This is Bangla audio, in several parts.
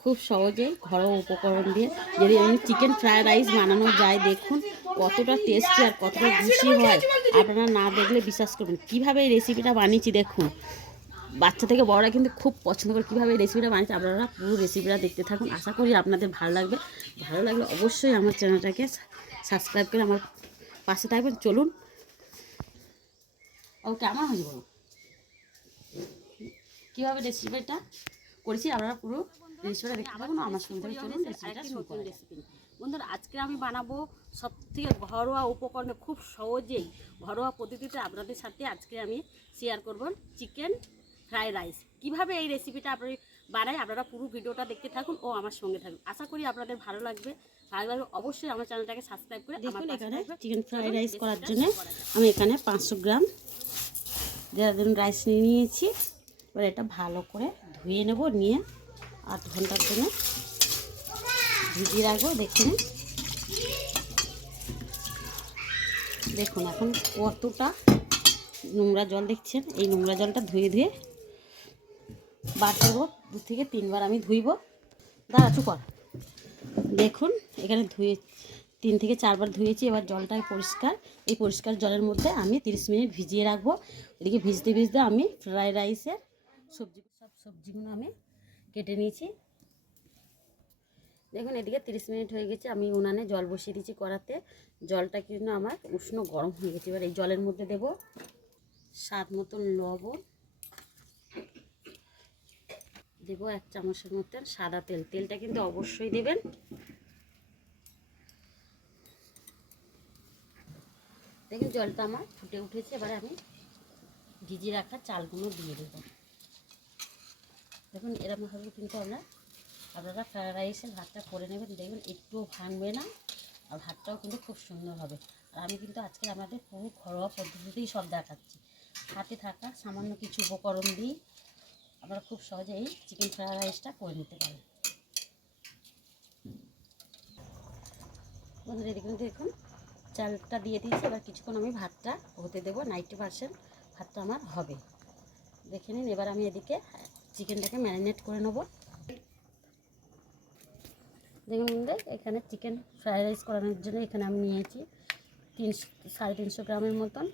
খুব সহজেই ঘরোয়া উপকরণ দিয়ে যদি আমি চিকেন ফ্রায়েড রাইস বানানো যায়, দেখুন কতটা টেস্টি আর কতটা জুসি হয়। আপনারা না দেখলে বিশ্বাস করবেন। কীভাবে এই রেসিপিটা বানিয়েছি দেখুন, বাচ্চা থেকে বড়রা কিন্তু খুব পছন্দ করে কীভাবে এই রেসিপিটা বানিয়েছি। আপনারা পুরো রেসিপিটা দেখতে থাকুন, আশা করি আপনাদের ভালো লাগবে। ভালো লাগলে অবশ্যই আমার চ্যানেলটাকে সাবস্ক্রাইব করে আমার পাশে থাকবেন। চলুন, ওকে আমার হয়ে বলো কীভাবে রেসিপিটা করেছি, আপনারা পুরো রেসিপিটা দেখতে থাকুন। আমার সঙ্গে চলুন রেসিপিটা শুরু করা যাক। বন্ধুরা, আজকে আমি বানাবো সবথেকে ঘরোয়া উপকরণে খুব সহজেই ঘরোয়া পদ্ধতিতে আপনাদের সাথে আজকে আমি শেয়ার করব চিকেন ফ্রাইড রাইস। কীভাবে এই রেসিপিটা আপনি বানাই, আপনারা পুরো ভিডিওটা দেখতে থাকুন ও আমার সঙ্গে থাকুন। আশা করি আপনাদের ভালো লাগবে। ভালো লাগলে অবশ্যই আমার চ্যানেলটাকে সাবস্ক্রাইব করে দেখুন। এখানে চিকেন ফ্রাইড রাইস করার জন্য আমি এখানে 500 গ্রাম দেরাদুন রাইস নিয়ে নিয়েছি। এবার এটা ভালো করে ধুয়ে নেব, নিয়ে 8 ঘন্টার জন্য ভিজিয়ে রাখবো। দেখুন এখন কতটা নোংরা জল দেখছেন। এই নোংরা জলটা ধুয়ে ধুয়ে বার করবো। 2 থেকে 3 বার আমি ধুইব। দাঁড়া চুপ কর। দেখুন এখানে 3 থেকে 4 বার ধুয়েছি। এবার জলটা পরিষ্কার। এই পরিষ্কার জলের মধ্যে আমি 30 মিনিট ভিজিয়ে রাখবো। এদিকে ভিজতে ভিজতে আমি ফ্রাইড রাইসের সব সবজিগুলো আমি কেটে নিয়েছি। দেখুন এদিকে 30 মিনিট হয়ে গেছে। আমি উনানে জল বসিয়ে দিয়েছি কড়াতে। জলটা কিন্তু আমার উষ্ণ গরম হয়ে গেছে। এবার এই জলের মধ্যে দেব স্বাদ মতন লবণ, দেব 1 চামচের মতন সাদা তেল। তেলটা কিন্তু অবশ্যই দেবেন। দেখুন জলটা আমার ফুটে উঠেছে। এবারে আমি ভিজিয়ে রাখা চালগুলো দিয়ে দেব। দেখুন এরকমভাবে কিন্তু আপনারা ফ্রাইড রাইসের ভাতটা করে নেবেন। দেখবেন একটুও ভাঙবে না, আর ভাতটাও কিন্তু খুব সুন্দর হবে। আর আমি কিন্তু আজকে আমাদের পুরো ঘরোয়া পদ্ধতিতেই সব দেখাচ্ছি। হাতে থাকা সামান্য কিছু উপকরণ দিই আপনারা খুব সহজে এই চিকেন ফ্রাইড রাইসটা করে নিতে পারেন। বন্ধুরা দেখুন দেখুন চালটা দিয়ে দিয়েছি। এবার কিছুক্ষণ আমি ভাতটা হতে দেবো। 90% ভাতটা আমার হবে। দেখে নিন। এবার আমি এদিকে চিকেনটাকে ম্যারিনেট করে নেব। দেখুন বন্ধুরা, এখানে চিকেন ফ্রাইড রাইস করানোর জন্য এখানে আমি নিয়েছি 350 গ্রামের মতন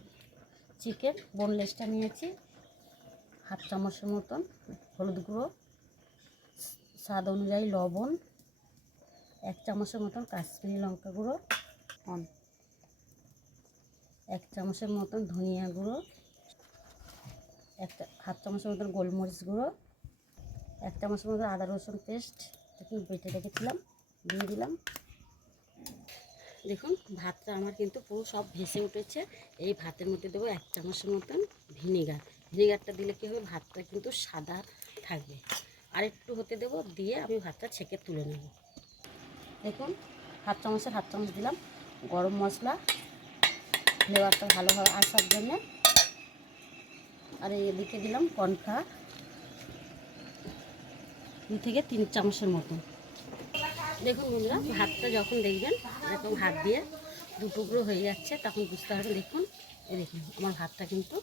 চিকেন। বোনলেসটা নিয়েছি। হাফ চামচের মতন হলুদ গুঁড়ো, স্বাদ অনুযায়ী লবণ, 1 চামচের মতন কাশ্মীরি লঙ্কা গুঁড়ো, 1 চামচের মতন ধনিয়া গুঁড়ো, হাফ চামচের মতন গোলমরিচ গুঁড়ো, 1 চামচের মতন আদা রসুন পেস্ট দেখুন বেটে রেখেছিলাম দিয়ে দিলাম। দেখুন ভাতটা আমার কিন্তু পুরো সব ভেসে উঠেছে। এই ভাতের মধ্যে দেবো 1 চামচের মতন ভিনেগার। ভিনেগারটা দিলে কী হবে, ভাতটা কিন্তু সাদা থাকবে। আর একটু হতে দেবো, দিয়ে আমি ভাতটা ছেঁকে তুলে নেব। দেখুন হাফ চামচ দিলাম গরম মশলা, ফ্লেভারটা ভালোভাবে আসার জন্য। আর এদিকে দিলাম কর্নফ্লাওয়ার 2 থেকে 3 চামচের মতন। দেখুন বন্ধুরা, ভাতটা যখন দেখবেন এরকম হাত দিয়ে 2 টুকরো হয়ে যাচ্ছে, তখন বুঝতে হবে। দেখুন দেখুন আমার ভাতটা কিন্তু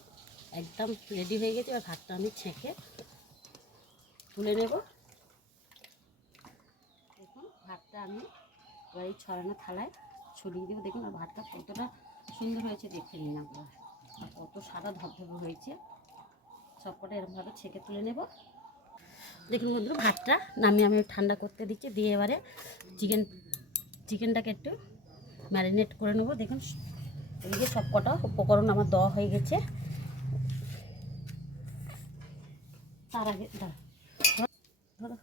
একদম রেডি হয়ে গেছে। এবার ভাতটা আমি ছেঁকে তুলে নেব। দেখুন ভাতটা আমি এবার এই ছড়ানো থালায় ছড়িয়ে দেবো। দেখুন আর ভাতটা কতটা সুন্দর হয়েছে দেখে নিন আপনারা, কত সাদা ধবধবে হয়েছে। সবকটা এরকমভাবে ছেঁকে তুলে নেব। দেখুন বন্ধুরা, ভাতটা নামিয়ে আমি ঠান্ডা করতে দিচ্ছি। দিয়ে এবারে চিকেনটাকে একটু ম্যারিনেট করে নেব। দেখুন এদিকে সবকটা উপকরণ আমার দেওয়া হয়ে গেছে। তার আগে ধরো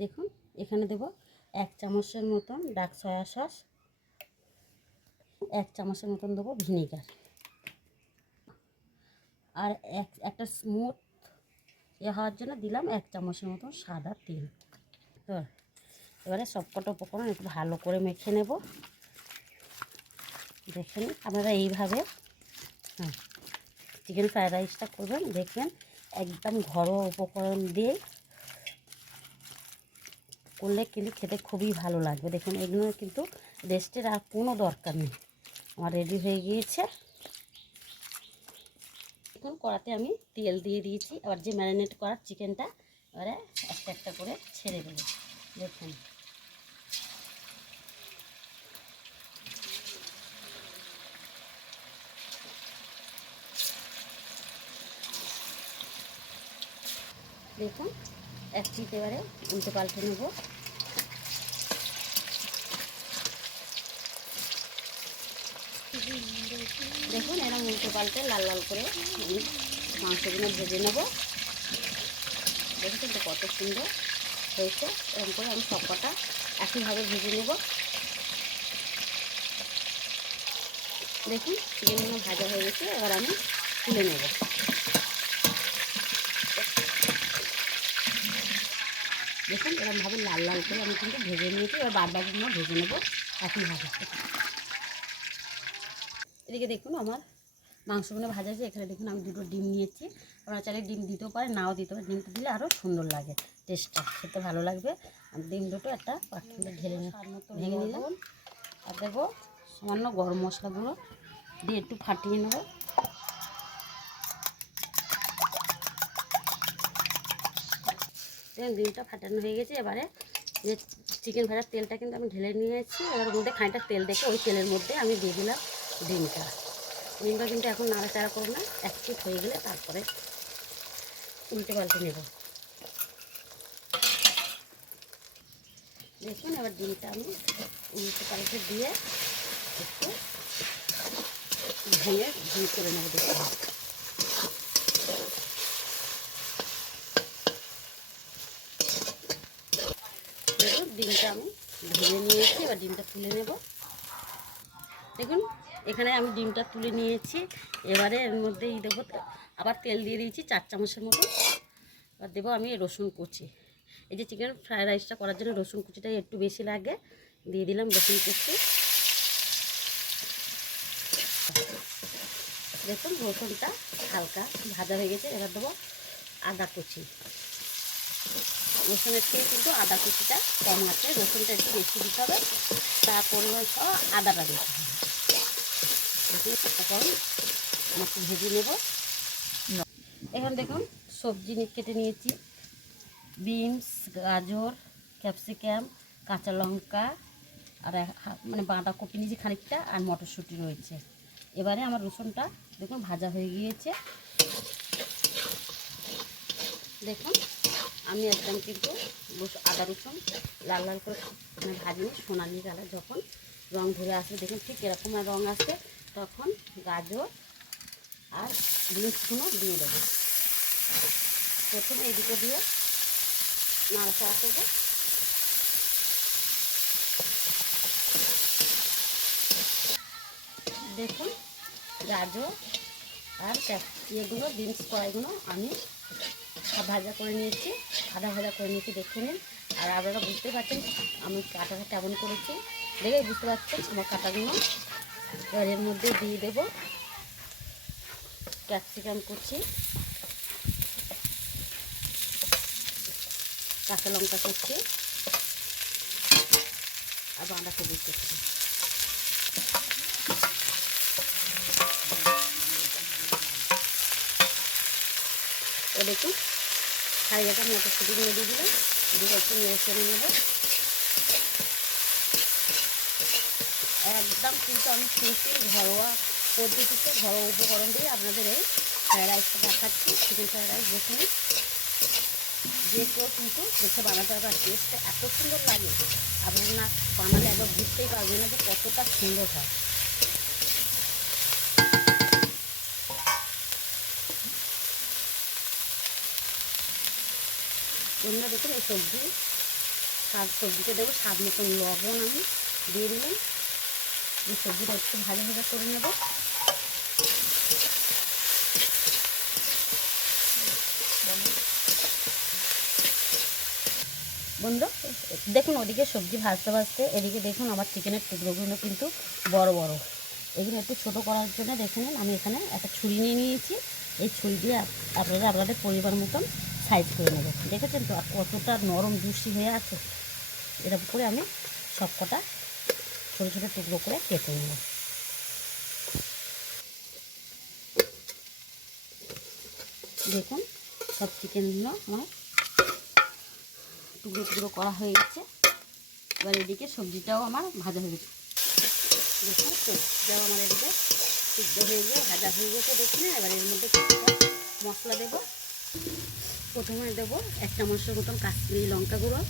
দেখুন এখানে দেব 1 চামচের মতন ডার্ক সয়া সস, 1 চামচের মতন দেবো ভিনেগার, আর একটা স্মুথ হওয়ার জন্য দিলাম 1 চামচের মতন সাদা তেল। তো এবারে সবকটা উপকরণ একটু ভালো করে মেখে নেব। দেখেন আপনারা এইভাবে চিকেন ফ্রাইড রাইসটা করবেন, দেখবেন একদম ঘরোয়া উপকরণ দিয়ে করলে কিন্তু খেতে খুবই ভালো লাগবে। দেখুন এগুলো কিন্তু রেস্টের আর কোনো দরকার নেই। আমার রেডি হয়ে গিয়েছে। দেখুন কড়াতে আমি তেল দিয়ে দিয়েছি। আবার যে ম্যারিনেট করার চিকেনটা এবারে একটা একটা করে ছেড়ে দেবো। দেখুন দেখুন এক পিঠ এবারে উল্টে পাল্টে নেব। দেখুন এরকম উল্টে পাল্টে লাল লাল করে আমি মাংসগুলো ভেজে নেব। দেখুন তো কত সুন্দর হয়েছে। এরকম করে আমি সব কটা একইভাবে ভেজে নেব। দেখুন চিকেনগুলো ভাজা হয়ে গেছে, এবার আমি তুলে নেব। দেখুন এরকমভাবে লাল লাল করে আমি কিন্তু ভেজে নিয়েছি। এবার বাদবাকিগুলো ভেজে নেব একইভাবে। এদিকে দেখুন আমার মাংসগুলো ভাজা আছে। এখানে দেখুন আমি দুটো ডিম নিয়েছি। আপনারা চাইলে ডিম দিতেও পারে, নাও দিতে পারে। ডিমটা দিলে আরও সুন্দর লাগে, টেস্টটা খেতে ভালো লাগবে। আমি ডিম দুটো একটা পাত্রে ঢেলে ভেঙে নিলাম। আর দেবো সামান্য গরম মশলা গুঁড়ো দিয়ে একটু ফাটিয়ে নেব। দেখুন ডিমটা ফাটানো হয়ে গেছে। এবারে যে চিকেন ভাজার তেলটা কিন্তু আমি ঢেলে নিয়েছি। এবার ওর মধ্যে খানিকটা তেল দেখে ওই তেলের মধ্যে আমি দিয়ে দিলাম ডিমটা। ডিমটা কিন্তু এখন নাড়াচাড়া করব না, এক পিঠ হয়ে গেলে তারপরে উল্টে পাল্টে নেব। দেখুন এবার ডিমটা আমি উল্টে পাল্টে দিয়ে একটু ভেঙে ঘি করে নেব। দেখুন দেখুন ডিমটা আমি ভেজে নিয়েছি। এবার ডিমটা তুলে নেব। দেখুন এখানে আমি ডিমটা তুলে নিয়েছি। এবারে এর মধ্যেই দেবো, আবার তেল দিয়ে দিয়েছি 4 চামচের মতো। আর দেবো আমি রসুন কুচি। এই যে চিকেন ফ্রায়েড রাইসটা করার জন্য রসুন কুচিটাই একটু বেশি লাগে, দিয়ে দিলাম রসুন কুচি। দেখুন রসুনটা হালকা ভাজা হয়ে গেছে। এবার দেবো আদা কুচি। রসুনের থেকে কিন্তু আদা কুচিটা কম আছে, রসুনটা একটু বেশি দিতে হবে। তার পরিমাণ সহ আদাটা দিতে হবে। এখন আমাকে ভেজে নেব। এখন দেখুন সবজি কেটে নিয়েছি। বিনস, গাজর, ক্যাপসিকাম, কাঁচা লঙ্কা আর মানে বাঁধাকপি নিয়েছি খানিকটা, আর মটরশুঁটি রয়েছে। এবারে আমার রসুনটা দেখুন ভাজা হয়ে গিয়েছে। দেখুন আমি একদম কিন্তু আদা রসুন লাল লাল করে মানে ভাজিনি, সোনালি কালার যখন রং ধরে আসবে দেখুন ঠিক এরকম রং আসবে, তখন গাজর আর বিনসগুলো দিয়ে দেবো। প্রথমে এই দুটো দিয়ে নাড়াচাড়া করবো। দেখুন গাজর আর ইয়েগুলো বিনস কড়াইগুলো আমি ভাজা করে নিয়েছি, আধা ভাজা করে নিয়েছি, দেখে নিন। আর আপনারা বুঝতে পারছেন আমি কাটাটা কেমন করেছি, দেখেই বুঝতে পারছেন আমার কাটাগুলো। এবার এর মধ্যে দিয়ে দেবো ক্যাপসিকাম কুচি, কাঁচা লঙ্কা কুচি আর বাঁধাকপি কুচি। ও দেখুন হাইয়াটা মটরশুঁটি দিয়ে দিলাম, দিয়ে একটু নেড়ে চেড়ে নেব। একদম কিন্তু আমি সিম্পল ঘরোয়া পদ্ধতিতে ঘরোয়া উপকরণ দিয়ে আপনাদের এই ফ্রায়েড রাইসটা দেখাচ্ছি। চিকেন ফ্রায়েড রাইস দেখুন যে কেউ কিন্তু দেখে বানাতে পারবে। টেস্টটা এত সুন্দর লাগে, আপনারা না বানালে একবার বুঝতেই পারবেন না যে কতটা সুন্দর হয়। বন্ধুরা দেখুন এই সবজিতে দেবো স্বাদ মতন লবণ আমি দিয়ে দিলাম। এই সবজিটা একটু ভাজা ভাজা করে নেব। বন্ধুরা দেখুন ওদিকে সবজি ভাজতে ভাজতে এদিকে দেখুন আমার চিকেনের টুকরোগুলো কিন্তু বড় বড়। এগুলো একটু ছোটো করার জন্য দেখে নিন আমি এখানে একটা ছুরি নিয়ে নিয়েছি। এই ছুরি দিয়ে আপনারা আপনাদের পরিবার মতন সাইজ করে নেবেন। দেখেছেন তো আর কতটা নরম জুসি হয়ে আছে। এরকম করে আমি সব কটা ছোটো ছোটো টুকরো করে কেটে নেব। দেখুন সব চিকেনগুলো আমার টুকরো টুকরো করা হয়ে গেছে। এবার এদিকে সবজিটাও আমার ভাজা হয়ে গেছে। দেখুন সবজিটাও আমার এদিকে সিদ্ধ হয়ে গিয়ে ভাজা হয়ে গেছে। দেখুন এবার এর মধ্যে মশলা দেবো। প্রথমে দেবো 1 চামচের মতন কাশ্মীরি লঙ্কা গুঁড়ো,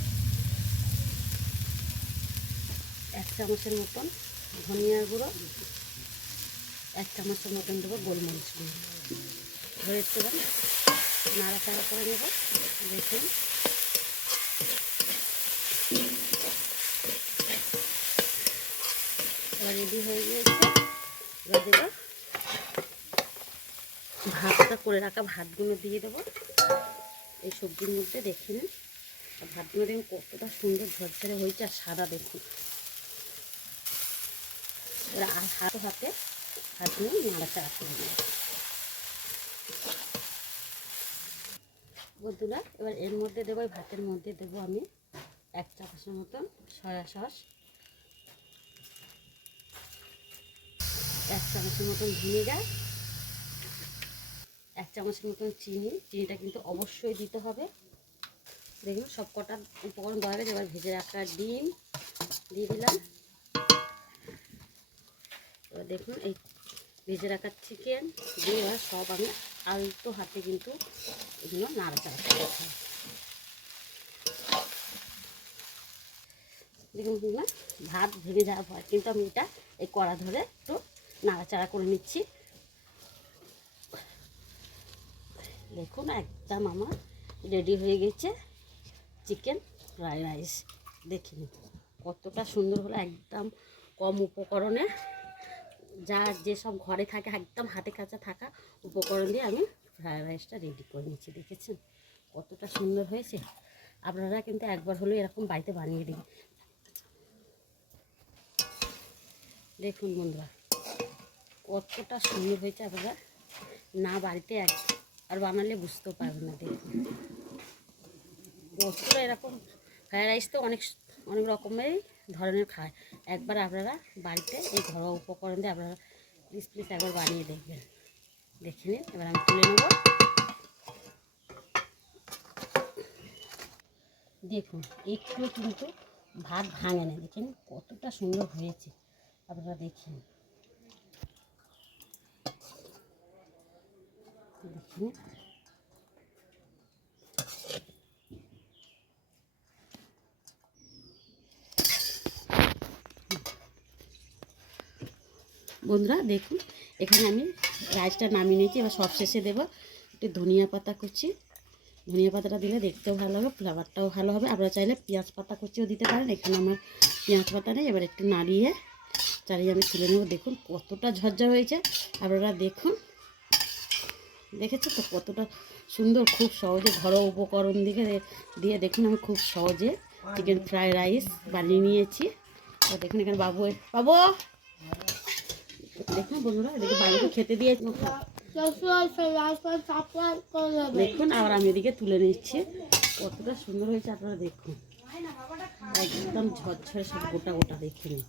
1 চামচের মতন ধনিয়া গুঁড়ো, 1 চামচের মতন দেবো গোলমরিচ গুঁড়ো। ধরে একটু নাড়াচাড়া করে নেব। দেখুন এবার রেডি হয়ে গিয়েছে। এবার দেবো ভাতটা করে রাখা ভাতগুলো দিয়ে দেবো এই সবজির মধ্যে। দেখে নিন ভাতগুলো দেখুন কতটা সুন্দর ঝরঝরে হয়েছে আর সাদা। দেখুন এবার হাতে হাত নিয়ে নাড়াচাড়া করে নেব বন্ধুরা। এবার এর মধ্যে দেবো, ভাতের মধ্যে দেবো আমি 1 চামচের মতন সয়া সস, 1 চামচের মতন ভিনেগার, 1 চামচের মতন চিনিটা কিন্তু অবশ্যই দিতে হবে। দেখুন সব কটা উপকরণ দেওয়া গেছে। এবার ভেজে রাখা ডিম দিয়ে দিলাম। এবার দেখুন এই ভেজে রাখা চিকেন দিয়ে এবার সব আমি আলতো হাতে কিন্তু এগুলো নাড়াচাড়া করতে হবে। দেখুন না ভাত ভেঙে যাওয়ার পর কিন্তু আমি এটা এই কড়া ধরে একটু নাড়াচাড়া করে নিচ্ছি। দেখুন একদম আমার রেডি হয়ে গেছে চিকেন ফ্রাইড রাইস। দেখুন কতটা সুন্দর হলো, একদম কম উপকরণে যা যেসব ঘরে থাকে একদম হাতে কাছে থাকা উপকরণ দিয়ে আমি ফ্রাইড রাইসটা রেডি করে নিচ্ছি। দেখেছেন কতটা সুন্দর হয়েছে। আপনারা কিন্তু একবার হলেও এরকম বাড়িতে বানিয়ে দিন। দেখুন বন্ধুরা কতটা সুন্দর হয়েছে। আপনারা না বাড়িতে আর বানালে বুঝতেও পারবেন না। দেখুন কতটা এরকম ফ্রাইড রাইস তো অনেক অনেক রকমের ধরনের খায়। একবার আপনারা বাড়িতে এই ঘরোয়া উপকরণ দিয়ে আপনারা প্লিজ একবার বানিয়ে দেখবেন। দেখে নিন এবার আমি তুলে নেব। দেখুন একটু কিন্তু ভাত ভাঙে না। দেখেন কতটা সুন্দর হয়েছে। আপনারা দেখুন দেখুন বন্ধুরা। দেখুন এখানে আমি রাইসটা নামিয়ে নিয়েছি। এবার সব শেষে দেবো একটু ধনিয়া পাতা কুচি। ধনিয়া পাতাটা দিলে দেখতেও ভালো হবে, ফ্লেভারটাও ভালো হবে। আপনারা চাইলে পেঁয়াজ পাতা কুচিও দিতে পারেন। এখানে আমার পেঁয়াজ পাতা নেই। এবার একটু নাড়িয়ে চালিয়ে আমি তুলে নেব। দেখুন কতটা ঝরঝর হয়েছে। আপনারা দেখুন দেখেছো তো কতটা সুন্দর। খুব সহজে ঘরোয়া উপকরণ দিয়ে দেখুন আমি খুব সহজে চিকেন ফ্রাইড রাইস বানিয়ে নিয়েছি। তো দেখুন এখানে বাবু দেখুন বন্ধুরা এদিকে বাবুকে খেতে দিয়ে দেখুন আবার আমি এদিকে তুলে নিচ্ছি। কতটা সুন্দর হয়েছে আপনারা দেখুন একদম ঝরঝরে সব গোটা গোটা। দেখে নিন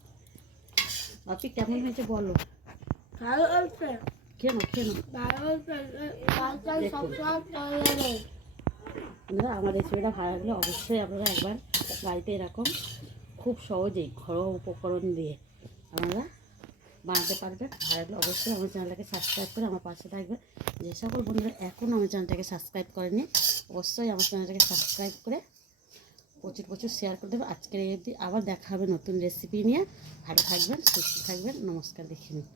বাপি কেমন হয়েছে বলো। কেন আমার রেসিপিটা ভালো লাগলে অবশ্যই আপনারা একবার বাড়িতে এরকম খুব সহজেই ঘরোয়া উপকরণ দিয়ে আপনারা বানাতে পারবেন। ভালো লাগলে অবশ্যই আমার চ্যানেলটাকে সাবস্ক্রাইব করে আমার পাশে থাকবেন। যে সকল বন্ধুরা এখনও আমার চ্যানেলটাকে সাবস্ক্রাইব করেনি অবশ্যই আমার চ্যানেলটাকে সাবস্ক্রাইব করে প্রচুর শেয়ার করে দেবেন। আজকের এই অবধি আবার দেখা হবে নতুন রেসিপি নিয়ে। ভালো থাকবেন, সুস্থ থাকবেন। নমস্কার। দেখে নিন।